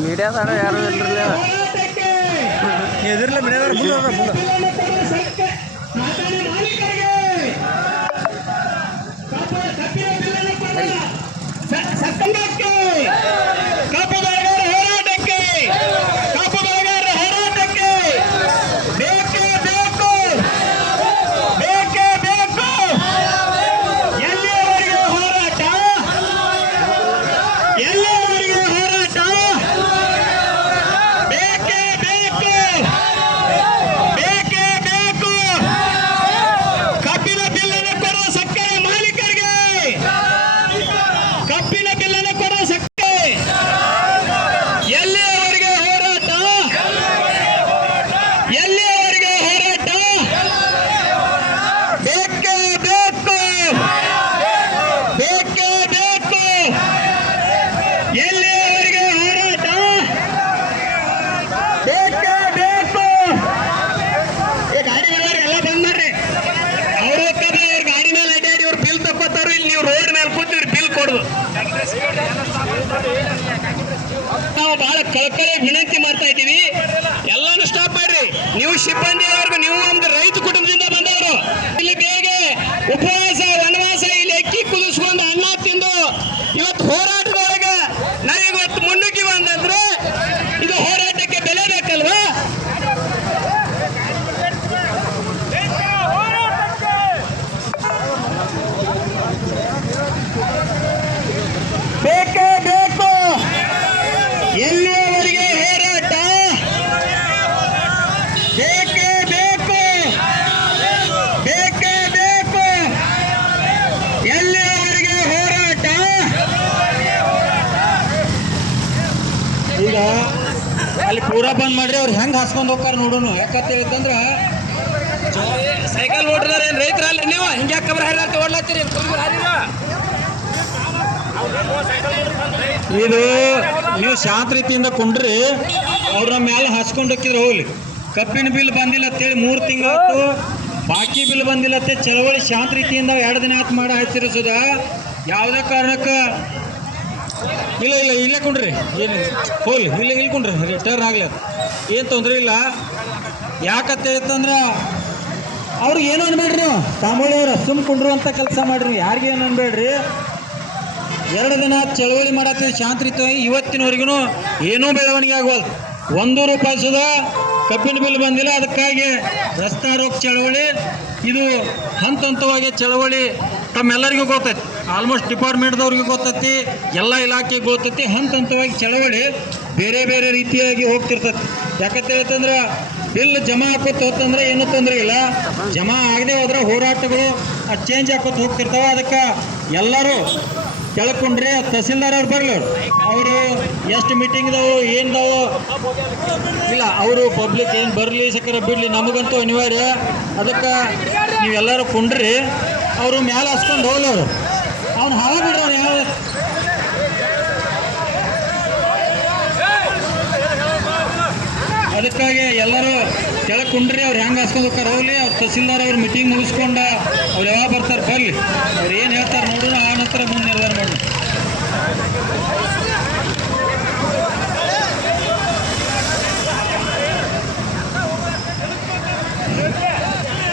ಮೀಡಿಯಾದಾರ ಯಾರು ಇಲ್ರಲ್ಲ ಎದುರ್ಲೆ ಮನೆಯವ್ರು ನಾವು ಬಹಳ ಕಳಕಳಿ ವಿನಂತಿ ಮಾಡ್ತಾ ಇದ್ದೀವಿ. ಎಲ್ಲಾನು ಸ್ಟಾಪ್ ಮಾಡ್ರಿ. ನೀವು ಸಿಬ್ಬಂದಿಯವರೆಗೂ ನೀವು ನಮ್ದು ರೈತ ಕುಟುಂಬದಿಂದ ಬಂದವರು. ಇಲ್ಲಿ ಬೇಗ ಉಪವಾಸ ವನವಾಸ ಇಲ್ಲಿ ಅಕ್ಕಿ ಕುದಿಸ್ಕೊಂಡು ಅನ್ನ ತಿಂದು ಇವತ್ತು ಹೋರಾಟದೊಳಗೆ ನಾವು ಇವತ್ತು ಮುನ್ನುಗ್ಗಿ ಬಂದಂದ್ರೆ ಇದು ಹೋರಾಟಕ್ಕೆ ಬೆಲೆ ಬೇಕಲ್ವಾ? ಬೇಕೇ ಬೇಕು. ಎಲ್ಲಿಯವರೆಗೆ ಹೋರಾಟ? ಬೇಕೇ ಬೇಕು, ಬೇಕೇ ಬೇಕು. ಎಲ್ಲಿಯವರೆಗೆ ಹೋರಾಟ? ಈಗ ಅಲ್ಲಿ ಪೂರಾ ಬಂದ್ ಮಾಡ್ರಿ. ಅವ್ರು ಹೆಂಗ್ ಹಾಸ್ಕೊಂಡ್ ಹೋಗ್ತಾರ ನೋಡೋಣ. ಯಾಕಂತ ಹೇಳಿದಂದ್ರ ಸೈಕಲ್ ಓಡ್ದಾರ ಏನ್ ರೈತರಲ್ಲ ನೀವು ಹಿಂಗ್ಯಾ ಕಬ್ರ ಹಾರಿ ಓಡ್ಲಾತ್ತೀರಿ. ಇದು ನೀವು ಶಾಂತ ರೀತಿಯಿಂದ ಕೊಂಡ್ರಿ ಅವ್ರ ಮೇಲೆ ಹಾಸ್ಕೊಂಡು ಹೋಗಿದ್ರೆ ಹೋಗ್ಲಿ. ಕಬ್ಬಿನ ಬಿಲ್ ಬಂದಿಲ್ಲ ಅಂತೇಳಿ 3 ತಿಂಗಳು ಬಾಕಿ ಬಿಲ್ ಬಂದಿಲ್ಲ ಅಂತ ಚಳವಳಿ ಶಾಂತ ರೀತಿಯಿಂದ 2 ದಿನ ಆಯ್ತು ಮಾಡಿ ಹಚ್ಚಿರಿಸೋದ. ಯಾವುದೇ ಕಾರಣಕ್ಕೆ ಇಲ್ಲ ಇಲ್ಲ ಇಲ್ಲೇ ಕೊಂಡ್ರಿ ಏನು ಹೋಗ್ಲಿ ಇಲ್ಲ ಇಲ್ಕೊಂಡ್ರಿ ರಿಟರ್ನ್ ಆಗ್ಲಿ ಅದು ಏನು ತೊಂದರೆ ಇಲ್ಲ. ಯಾಕಂತ ಹೇಳ್ತಂದ್ರೆ ಅವ್ರಿಗೆ ಏನು ಅನ್ಬೇಡ್ರಿ. ನೀವು ತಾಮೂಳಿ ಅವ್ರು ಸುಮ್ಕೊಂಡ್ರು ಅಂತ ಕೆಲಸ ಮಾಡ್ರಿ. ಯಾರಿಗೇನು ಅನ್ಬೇಡ್ರಿ. 2 ದಿನ ಚಳವಳಿ ಮಾಡತ್ತೀವಿ ಶಾಂತರಿತವಾಗಿ. ಇವತ್ತಿನವರೆಗೂ ಏನೂ ಬೆಳವಣಿಗೆ ಆಗವಲ್ದು. 1 ರೂಪಾಯಿ ಸುಧಾ ಕಬ್ಬಿನ ಬಿಲ್ ಬಂದಿಲ್ಲ. ಅದಕ್ಕಾಗಿ ರಸ್ತಾ ರೋಕ್ ಚಳವಳಿ ಇದು ಹಂತ ಹಂತವಾಗಿ ಚಳವಳಿ ತಮ್ಮೆಲ್ಲರಿಗೂ ಗೊತ್ತೈತಿ. ಆಲ್ಮೋಸ್ಟ್ ಡಿಪಾರ್ಟ್ಮೆಂಟ್ದವ್ರಿಗೂ ಗೊತ್ತೈತಿ, ಎಲ್ಲ ಇಲಾಖೆಗೆ ಗೊತ್ತೈತಿ. ಹಂತ ಹಂತವಾಗಿ ಚಳವಳಿ ಬೇರೆ ಬೇರೆ ರೀತಿಯಾಗಿ ಹೋಗ್ತಿರ್ತೈತಿ. ಯಾಕಂತ ಹೇಳ್ತಂದ್ರೆ ಬಿಲ್ ಜಮಾ ಹಾಕೋತ ಹೋತಂದ್ರೆ ಏನೂ ತೊಂದರೆ ಇಲ್ಲ. ಜಮಾ ಆಗದೆ ಹೋದ್ರೆ ಹೋರಾಟಗಳು ಚೇಂಜ್ ಹಾಕೋತ ಹೋಗ್ತಿರ್ತಾವೆ. ಅದಕ್ಕೆ ಎಲ್ಲರೂ ಕೇಳ್ಕೊಂಡ್ರೆ ತಹಸೀಲ್ದಾರ್ ಅವ್ರು ಬರಲಿ. ಅವರು ಎಷ್ಟು ಮೀಟಿಂಗ್ದವು ಏನದವು ಇಲ್ಲ ಅವರು ಪಬ್ಲಿಕ್ ಏನು ಬರಲಿ ಸಕ್ಕರೆ ಬಿಡಲಿ ನಮಗಂತೂ ಅನಿವಾರ್ಯ. ಅದಕ್ಕೆ ನೀವೆಲ್ಲರೂ ಕೊಂಡ್ರಿ ಅವರು ಮ್ಯಾಲೆ ಹಸ್ಕೊಂಡು ಹೋಗ್ಲವ್ರು ಅವ್ನು ಹಾಳು ಬಿಡ್ರಿ. ಅವ್ನು ಯಾವ ಅದಕ್ಕಾಗಿ ಎಲ್ಲರೂ ಕೆಳಕೊಂಡ್ರಿ ಅವ್ರು ಹೆಂಗೆ ಹಸ್ಕೊಂಡು ಹೋಗ್ತಾರೆ ಹೋಗ್ಲಿ. ಅವ್ರು ತಹಸೀಲ್ದಾರ್ ಅವ್ರು ಮೀಟಿಂಗ್ ಮುಗಿಸ್ಕೊಂಡು ಅವ್ರು ಯಾವಾಗ ಬರ್ತಾರೆ ಬರಲಿ. ಅವ್ರು ಏನು ಹೇಳ್ತಾರೆ ನೋಡೋಣ. ಆ ನಂತರ ಮುಂದೆ ನಿರ್ಧಾರ ಮಾಡೋಣ.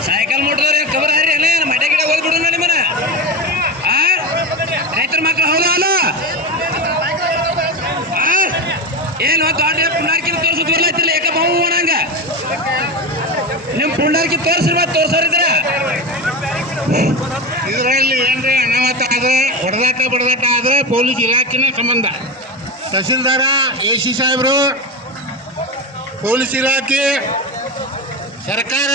ಸೈಕಲ್ ಮೋಟ್ರದವ್ರು ಕಬರ್ ಹಾರಿ ಅಲ್ಲ ಮಠ ಗಿಡ ಓದ್ಬಿಡೋಣ ನಿಮ್ಮನ್ನ. ರೈತರ ಮಕ್ಕಳು ಹೌದಾ ಅಲ್ಲ? ಏನು ದೊಡ್ಡ ಪುಂಡಾರ್ಕಿ ತೋರ್ಸೋದು ಬರ್ಲತ್ತಿಲ್ಲ. ಏಕ ಬಾವು ಹೋಣಂಗ ನಿಮ್ಮ ಪುಂಡಾರ್ಕಿ ತೋರ್ಸೋರಿದ್ರ ಇದರಲ್ಲಿ ಏನ್ರಿ ಅನಾಹುತ ಆದ್ರೆ ಹೊಡೆದಾಟ ಆದ್ರೆ ಪೊಲೀಸ್ ಇಲಾಖೆನ ಸಂಬಂಧ. ತಹಸೀಲ್ದಾರ AC ಸಾಹೇಬರು, ಪೊಲೀಸ್ ಇಲಾಖೆ, ಸರ್ಕಾರ